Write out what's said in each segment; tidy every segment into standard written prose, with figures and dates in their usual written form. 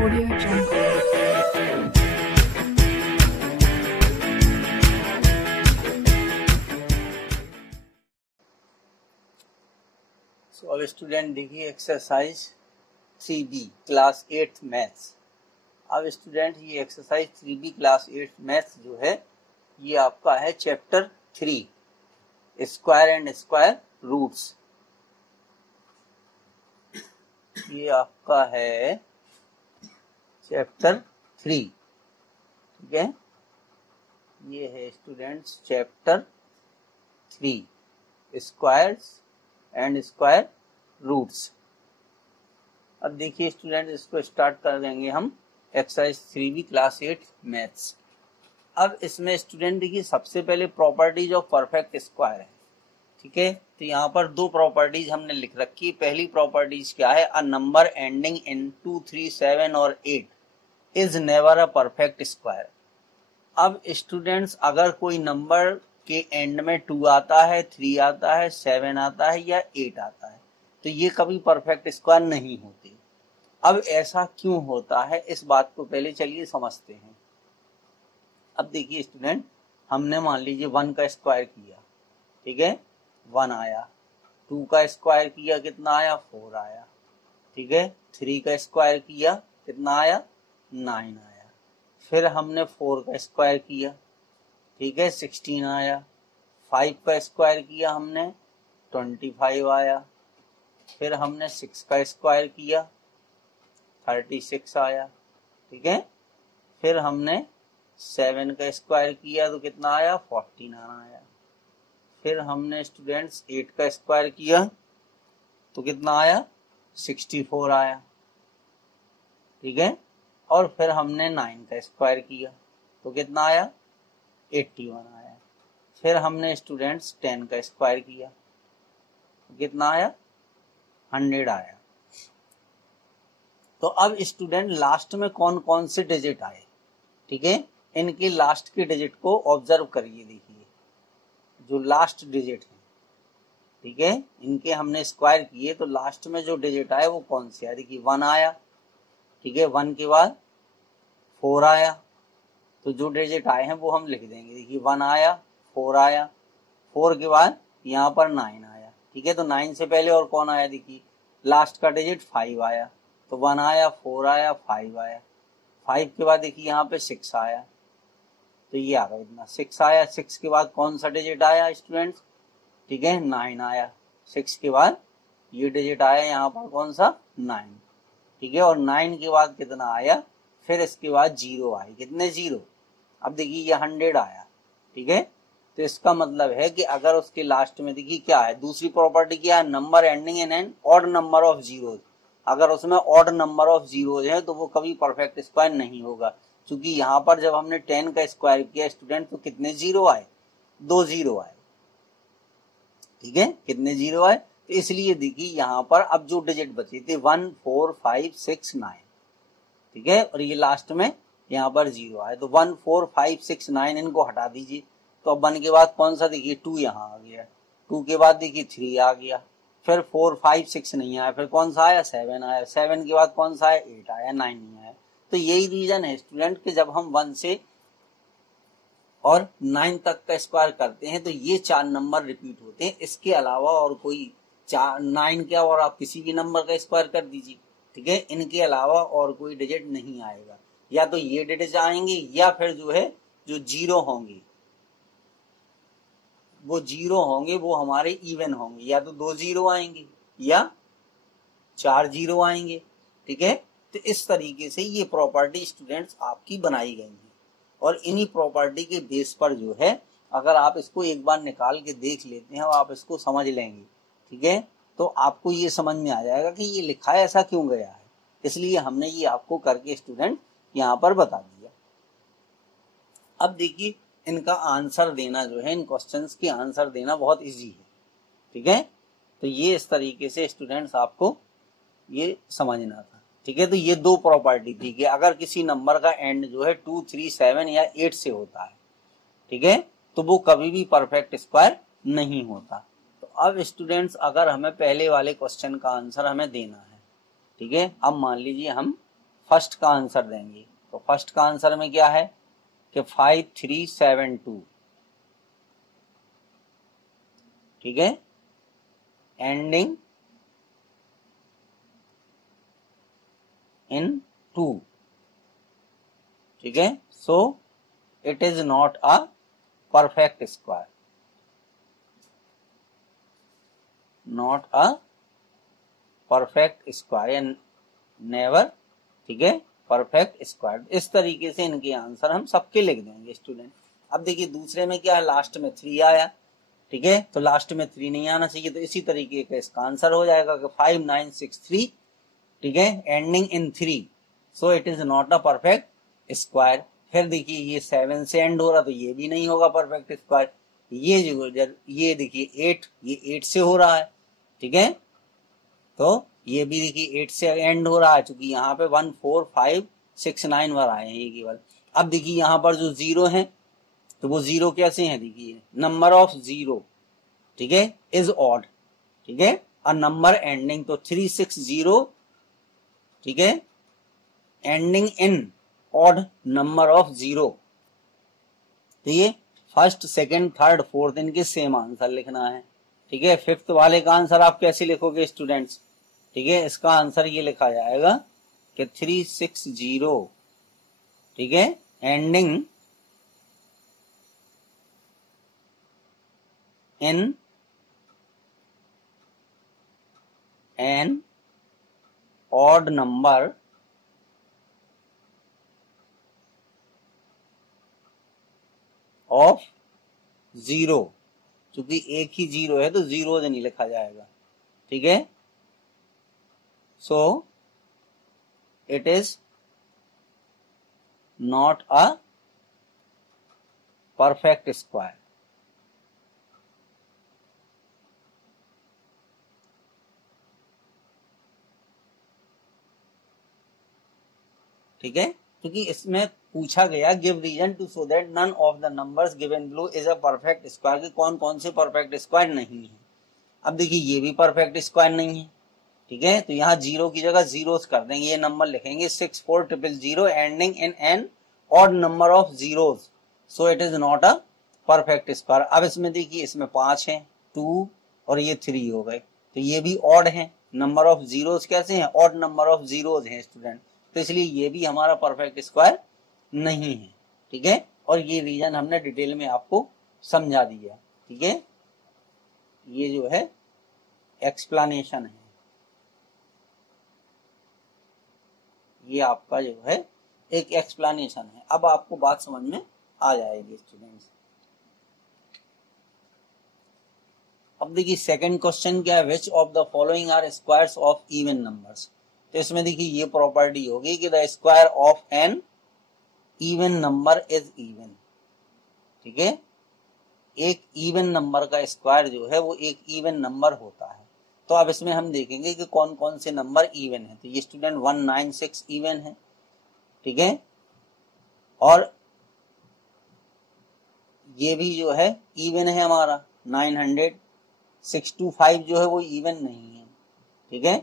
Audio Jungle. So अब student देखिए exercise 3B class 8th maths. अब स्टूडेंट ये exercise 3B class 8th maths जो है ये आपका है chapter 3 square and square roots. ये आपका है चैप्टर 3, ठीक है। ये है students chapter 3 squares and square roots. अब देखिए स्टूडेंट इसको स्टार्ट कर देंगे हम एक्सरसाइज 3B क्लास 8 मैथ्स। अब इसमें स्टूडेंट देखिए सबसे पहले प्रॉपर्टीज ऑफ परफेक्ट स्क्वायर है, ठीक है। तो यहाँ पर दो प्रॉपर्टीज हमने लिख रखी है। पहली प्रॉपर्टीज क्या है, अ नंबर एंडिंग इन 2, 3, 7 और 8 is never a perfect square. अब स्टूडेंट्स अगर कोई नंबर के एंड में 2 आता है, 3 आता है, 7 आता है या 8 आता है तो ये कभी परफेक्ट स्क्वायर नहीं होते। अब ऐसा क्यों होता है इस बात को पहले चलिए समझते हैं। अब देखिए स्टूडेंट हमने मान लीजिए 1 का स्क्वायर किया, ठीक है, 1 आया। 2 का स्क्वायर किया कितना आया, 4 आया, ठीक है। 3 का स्क्वायर किया कितना आया, 9 आया। फिर हमने 4 का स्क्वायर किया, ठीक है, 16 आया। 5 का स्क्वायर किया हमने, 25 आया। फिर हमने 6 का स्क्वायर किया, 36 आया, ठीक है। फिर हमने 7 का स्क्वायर किया तो कितना आया, 49 आया। फिर हमने स्टूडेंट्स 8 का स्क्वायर किया तो कितना आया, 64 आया, ठीक है। और फिर हमने 9 का स्क्वायर किया तो कितना आया, 81 आया। फिर हमने स्टूडेंट्स 10 का स्क्वायर किया तो कितना आया, 100 आया। तो अब स्टूडेंट लास्ट में कौन कौन से डिजिट आए, ठीक है, इनके लास्ट के डिजिट को ऑब्जर्व करिए। देखिए जो लास्ट डिजिट है, ठीक है, इनके हमने स्क्वायर किए तो लास्ट में जो डिजिट आए वो कौन से आए। देखिए 1 आया, ठीक है, 1 के बाद 4 आया। तो जो डिजिट आए हैं वो हम लिख देंगे। देखिए 1 आया, 4 आया, 4 के बाद यहाँ पर 9 आया, ठीक है। तो 9 से पहले और कौन आया, देखिए लास्ट का डिजिट 5 आया। तो 1 आया, 4 आया, 5 आया। 5 के बाद देखिए यहाँ पे 6 आया, तो ये आ गया इतना 6 आया। 6 के बाद कौन सा डिजिट आया स्टूडेंट्स, ठीक है, 9 आया। 6 के बाद ये डिजिट आया यहाँ पर कौन सा, 9, ठीक है। और 9 के बाद कितना आया, फिर इसके बाद 0 आए, कितने 0। अब देखिए ये 100 आया, ठीक है। तो इसका मतलब है कि अगर उसके लास्ट में देखिए क्या है, दूसरी प्रॉपर्टी क्या है, number ending in an odd number of zeros. अगर उसमें ऑड नंबर ऑफ जीरोज है तो वो कभी परफेक्ट स्क्वायर नहीं होगा। क्योंकि यहाँ पर जब हमने 10 का स्क्वायर किया स्टूडेंट तो कितने 0 आए, 2 0 आए, ठीक है, कितने 0 आए। तो इसलिए देखिए यहाँ पर अब जो डिजिट बचे थे 1, 4, 5, 6, 9, ठीक है, और ये लास्ट में यहाँ पर 0 आए। तो 1, 4, 5, 6, 9 इनको हटा दीजिए। तो अब 1 के बाद कौन सा, देखिए 2 यहाँ आ गया। 2 के बाद देखिए 3 आ गया। फिर 4, 5, 6 नहीं आया। फिर कौन सा आया, 7 आया। 7 के बाद कौन सा आया, 8 आया। 9 नहीं आया। तो यही रीजन है स्टूडेंट कि जब हम 1 से और 9 तक का स्क्वायर करते हैं तो ये 4 नंबर रिपीट होते हैं। इसके अलावा और कोई 9 क्या, और आप किसी भी नंबर का स्क्वायर कर दीजिए, ठीक है, इनके अलावा और कोई डिजिट नहीं आएगा। या तो ये डिजिट आएंगे या फिर जो है जो 0 होंगे वो 0 होंगे, वो हमारे इवन होंगे। या तो 2 0 आएंगे या 4 0 आएंगे, ठीक है। तो इस तरीके से ये प्रॉपर्टी स्टूडेंट्स आपकी बनाई गई है और इन्हीं प्रॉपर्टी के बेस पर जो है अगर आप इसको एक बार निकाल के देख लेते हैं और आप इसको समझ लेंगे, ठीक है, तो आपको ये समझ में आ जाएगा कि ये लिखा है ऐसा क्यों गया है। इसलिए हमने ये आपको करके स्टूडेंट यहाँ पर बता दिया। अब देखिए इनका आंसर देना जो है, इन क्वेश्चंस के आंसर देना बहुत इजी है, ठीक है। तो ये इस तरीके से स्टूडेंट्स आपको ये समझना था, ठीक है। तो ये दो प्रॉपर्टी थी कि अगर किसी नंबर का एंड जो है 2, 3, 7 या 8 से होता है, ठीक है, तो वो कभी भी परफेक्ट स्क्वायर नहीं होता। तो अब स्टूडेंट्स अगर हमें पहले वाले क्वेश्चन का आंसर हमें देना है, ठीक है। अब मान लीजिए हम फर्स्ट का आंसर देंगे। तो फर्स्ट का आंसर में क्या है कि 5372, ठीक है, एंडिंग इन 2, ठीक है। So it is not a perfect square, not a perfect square, never, ठीक है, परफेक्ट स्क्वायर। इस तरीके से इनके आंसर हम सबके लिख देंगे स्टूडेंट। अब देखिए दूसरे में क्या है, लास्ट में 3 आया, ठीक है, तो लास्ट में 3 नहीं आना चाहिए, तो इसी तरीके का इसका आंसर हो जाएगा कि 5963, ठीक है, ending in 3, so it is not a perfect square. फिर देखिए ये 7 से एंड हो रहा, तो ये भी नहीं होगा परफेक्ट स्क्वायर। ये देखिए 8, ये 8 से हो रहा है, ठीक है, तो ये भी देखिए 8 से एंड हो रहा है, क्योंकि यहाँ पे 1 4 5 6 9 बार आए हैं ये केवल। अब देखिए यहाँ पर जो 0 है, तो वो 0 कैसे हैं, देखिए नंबर ऑफ 0, ठीक है, इज ऑड, ठीक है, अ नंबर एंडिंग, तो 360, ठीक है, ending in odd number of 0। तो ये फर्स्ट सेकंड थर्ड फोर्थ इनके सेम आंसर लिखना है, ठीक है। फिफ्थ वाले का आंसर आप कैसे लिखोगे स्टूडेंट्स, ठीक है, इसका आंसर ये लिखा जाएगा कि 360, ठीक है, ending in an odd number of 0, क्योंकि एक ही 0 है तो 0 नहीं लिखा जाएगा, ठीक है। So it is not a perfect square, ठीक है, क्योंकि इसमें पूछा गया give reason to so that none of the numbers given below is a perfect square, कि कौन कौन से परफेक्ट स्क्वायर नहीं है। अब देखिए ये भी परफेक्ट स्क्वायर नहीं है, ठीक है, तो यहाँ 0 की जगह जीरोस कर देंगे, ये नंबर लिखेंगे 64000 ending in an odd number of zeros, so it is not a perfect square. अब इसमें देखिए इसमें 5 है, 2 और ये 3 हो गए, तो ये भी ऑड है, नंबर ऑफ जीरोस कैसे हैं, ऑड नंबर ऑफ जीरोस हैं स्टूडेंट, तो इसलिए ये भी हमारा परफेक्ट स्क्वायर नहीं है, ठीक है। और ये रीजन हमने डिटेल में आपको समझा दिया, ठीक है, ये जो है एक्सप्लेनेशन है, ये आपका जो है एक एक्सप्लेनेशन है। अब आपको बात समझ में आ जाएगी स्टूडेंट्स। अब देखिए सेकंड क्वेश्चन क्या है, which of the following are squares of even numbers. तो इसमें देखिए ये प्रॉपर्टी होगी कि the square of an even number is even, ठीक है, एक इवन नंबर का स्क्वायर जो है वो एक इवन नंबर होता है। तो अब इसमें हम देखेंगे कि कौन कौन से नंबर इवन है। तो ये स्टूडेंट 196 इवन है, ठीक है, और ये भी जो है इवन है हमारा 900, 625 जो है वो इवन नहीं है, ठीक है,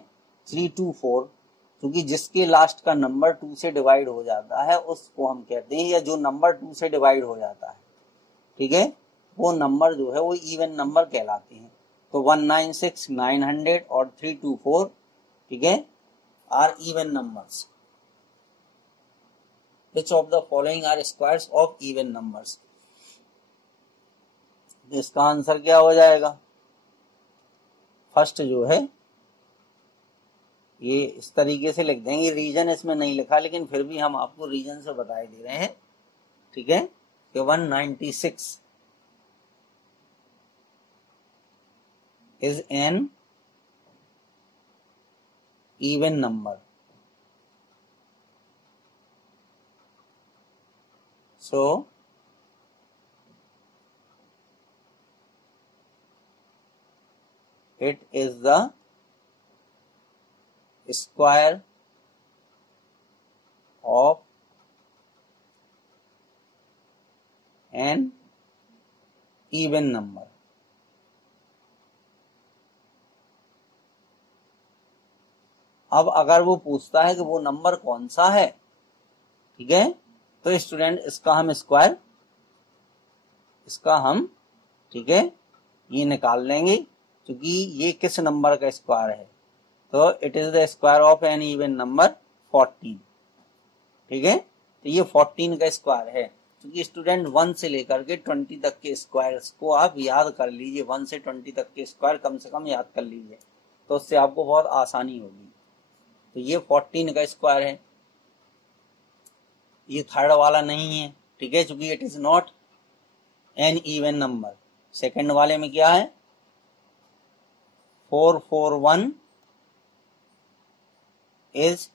324, क्योंकि जिसके लास्ट का नंबर 2 से डिवाइड हो जाता है उसको हम कहते हैं, या जो नंबर 2 से डिवाइड हो जाता है, ठीक है, वो नंबर जो है वो इवन नंबर कहलाते हैं। तो 196, 900 और 324, ठीक है, are even numbers. Which of the following are squares of even numbers? इसका आंसर क्या हो जाएगा, फर्स्ट जो है ये इस तरीके से लिख देंगे, रीजन इसमें नहीं लिखा लेकिन फिर भी हम आपको रीजन से बताए दे रहे हैं, ठीक है, कि 196 is an even number, so it is the square of an even number, अब अगर वो पूछता है कि वो नंबर कौन सा है, ठीक है, तो स्टूडेंट इसका हम ठीक है ये निकाल लेंगे, क्योंकि ये किस नंबर का स्क्वायर है, तो it is the square of an even number 14, ठीक है। तो ये 14 का स्क्वायर है, क्योंकि स्टूडेंट 1 से लेकर के 20 तक के स्क्वायर्स को आप याद कर लीजिए, 1 से 20 तक के स्क्वायर कम से कम याद कर लीजिए, तो उससे आपको बहुत आसानी होगी। तो ये 14 का स्क्वायर है, ये थर्ड वाला नहीं है, ठीक है, क्योंकि it is not an even number. Second वाले में क्या है, 441 is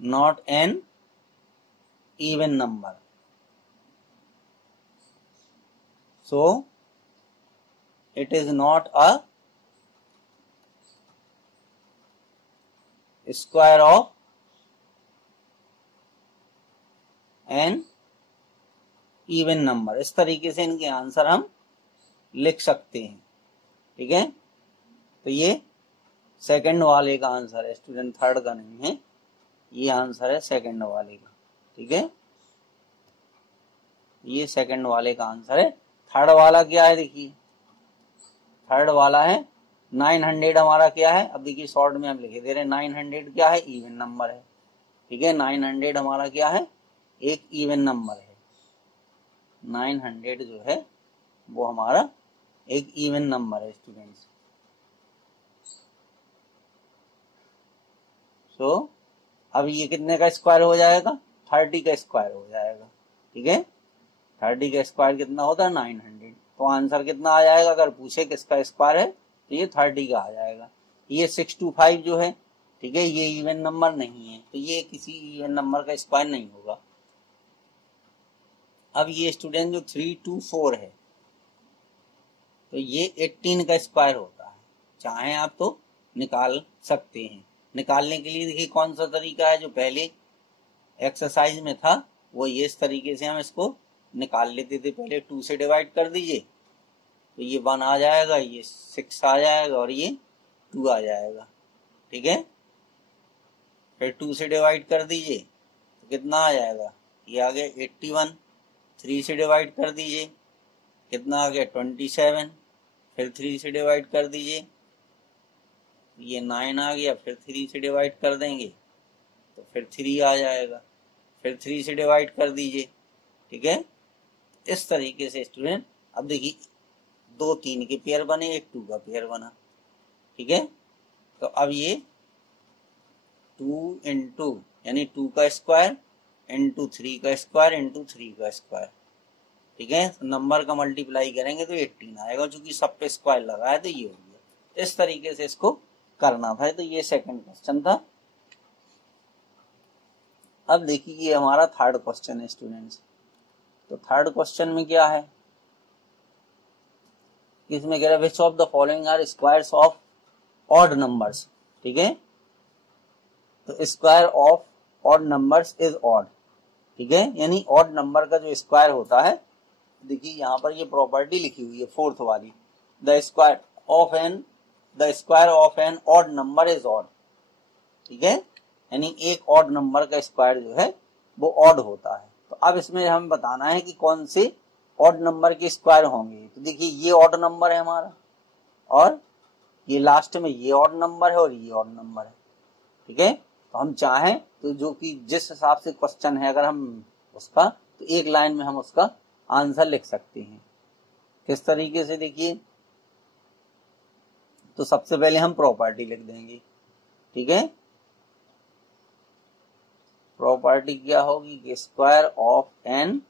not an even number, so it is not a square of an even number। इस तरीके से इनके आंसर हम लिख सकते हैं, ठीक है। तो ये सेकंड वाले का आंसर है स्टूडेंट, थर्ड का नहीं है, ये आंसर है सेकंड वाले का, ठीक है, ये सेकंड वाले का आंसर है। थर्ड वाला क्या है, देखिए थर्ड वाला है 900, हमारा क्या है, अब देखिए शॉर्ट में हम लिखे दे रहे हैं, 900 क्या है, इवन नंबर है, ठीक है, 900 हमारा क्या है, एक इवन नंबर है, 900 जो है वो हमारा एक इवन नंबर है स्टूडेंट्स। सो अब ये कितने का स्क्वायर हो जाएगा, 30 का स्क्वायर हो जाएगा, ठीक है, 30 का स्क्वायर कितना होता है, 900। तो आंसर कितना आ जाएगा, अगर पूछे किसका स्क्वायर है तो ये 30 का आ जाएगा। ये 625 जो है, ठीक है, ये इवन नंबर नहीं है, तो ये किसी इवन नंबर का स्क्वायर नहीं होगा। अब ये स्टूडेंट जो 324 है, तो ये 18 का स्क्वायर होता है, चाहे आप तो निकाल सकते हैं। निकालने के लिए देखिए कौन सा तरीका है, जो पहले एक्सरसाइज में था वो ये, इस तरीके से हम इसको निकाल लेते थे, पहले 2 से डिवाइड कर दीजिए तो ये 1 आ जाएगा, ये 6 आ जाएगा और ये 2 आ जाएगा, ठीक है। फिर 2 से डिवाइड कर दीजिए तो कितना आ जाएगा, ये आ गया 81। 3 से डिवाइड कर दीजिए कितना आ गया, 27। फिर 3 से डिवाइड कर दीजिए ये 9 आ गया, फिर 3 से डिवाइड कर देंगे तो फिर 3 आ जाएगा, फिर 3 से डिवाइड कर दीजिए, ठीक है। इस तरीके से स्टूडेंट, अब देखिए 2 3 के पेयर बने, एक 2 का पेयर बना, ठीक है। तो अब ये 2 इंटू यानी 2 का स्क्वायर इंटू 3 का स्क्वायर इंटू 3 का स्क्वायर, ठीक है, नंबर का मल्टीप्लाई करेंगे तो 18 आएगा, क्योंकि सब पे स्क्वायर लगा है तो ये हो गया। इस तरीके से इसको करना था, तो ये सेकंड क्वेश्चन था। अब देखिए ये हमारा थर्ड क्वेश्चन है स्टूडेंट्स। तो थर्ड क्वेश्चन में क्या है, इसमें कह रहा है which of the following are squares of odd numbers, ठीक है। तो square of odd numbers is odd, ठीक है, यानी ऑड नंबर का जो स्क्वायर होता है, देखिए यहाँ पर ये प्रॉपर्टी लिखी हुई है फोर्थ वाली, the square of an odd number is odd, ठीक है, यानी एक ऑड नंबर का स्क्वायर जो है वो ऑड होता है। तो अब इसमें हमें बताना है कि कौन से ऑड नंबर के स्क्वायर होंगे। तो देखिए ये ऑड नंबर है हमारा, और ये लास्ट में ये ऑड नंबर है और ये ऑड नंबर है, ठीक है। तो हम चाहें तो जो कि जिस हिसाब से क्वेश्चन है, अगर हम उसका, तो एक लाइन में हम उसका आंसर लिख सकते हैं। किस तरीके से, देखिए तो सबसे पहले हम प्रॉपर्टी लिख देंगे, ठीक है। प्रॉपर्टी क्या होगी कि square of an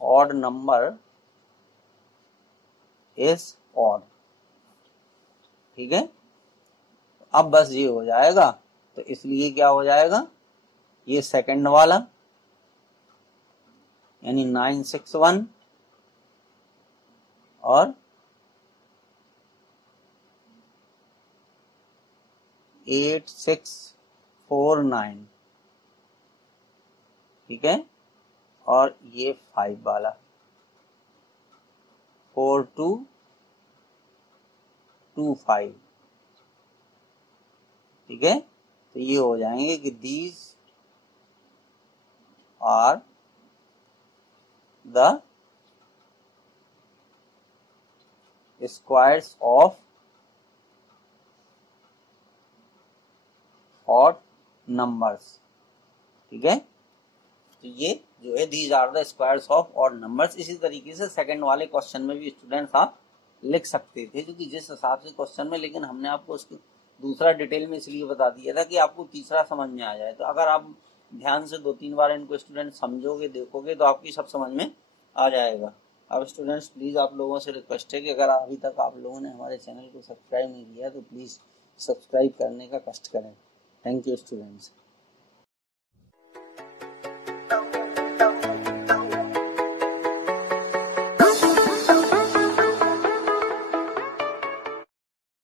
odd number is odd, ठीक है। अब बस ये हो जाएगा, तो इसलिए क्या हो जाएगा, ये सेकंड वाला यानी 961 और 8649, ठीक है, और ये 5 वाला 42 25, ठीक है। तो ये हो जाएंगे कि these are the squares of odd numbers, ठीक है। तो ये जो है these are the squares of odd numbers. इसी तरीके से सेकंड वाले क्वेश्चन में भी स्टूडेंट्स आप लिख सकते थे, क्योंकि जिस हिसाब से क्वेश्चन में, लेकिन हमने आपको उसकी दूसरा डिटेल में इसलिए बता दिया था कि आपको तीसरा समझ में आ जाए। तो अगर आप ध्यान से 2-3 बार इनको स्टूडेंट समझोगे, देखोगे, तो आपकी सब समझ में आ जाएगा। अब स्टूडेंट्स प्लीज़ आप लोगों से रिक्वेस्ट है कि अगर अभी तक आप लोगों ने हमारे चैनल को सब्सक्राइब नहीं किया तो प्लीज़ सब्सक्राइब करने का कष्ट करें। Thank you students.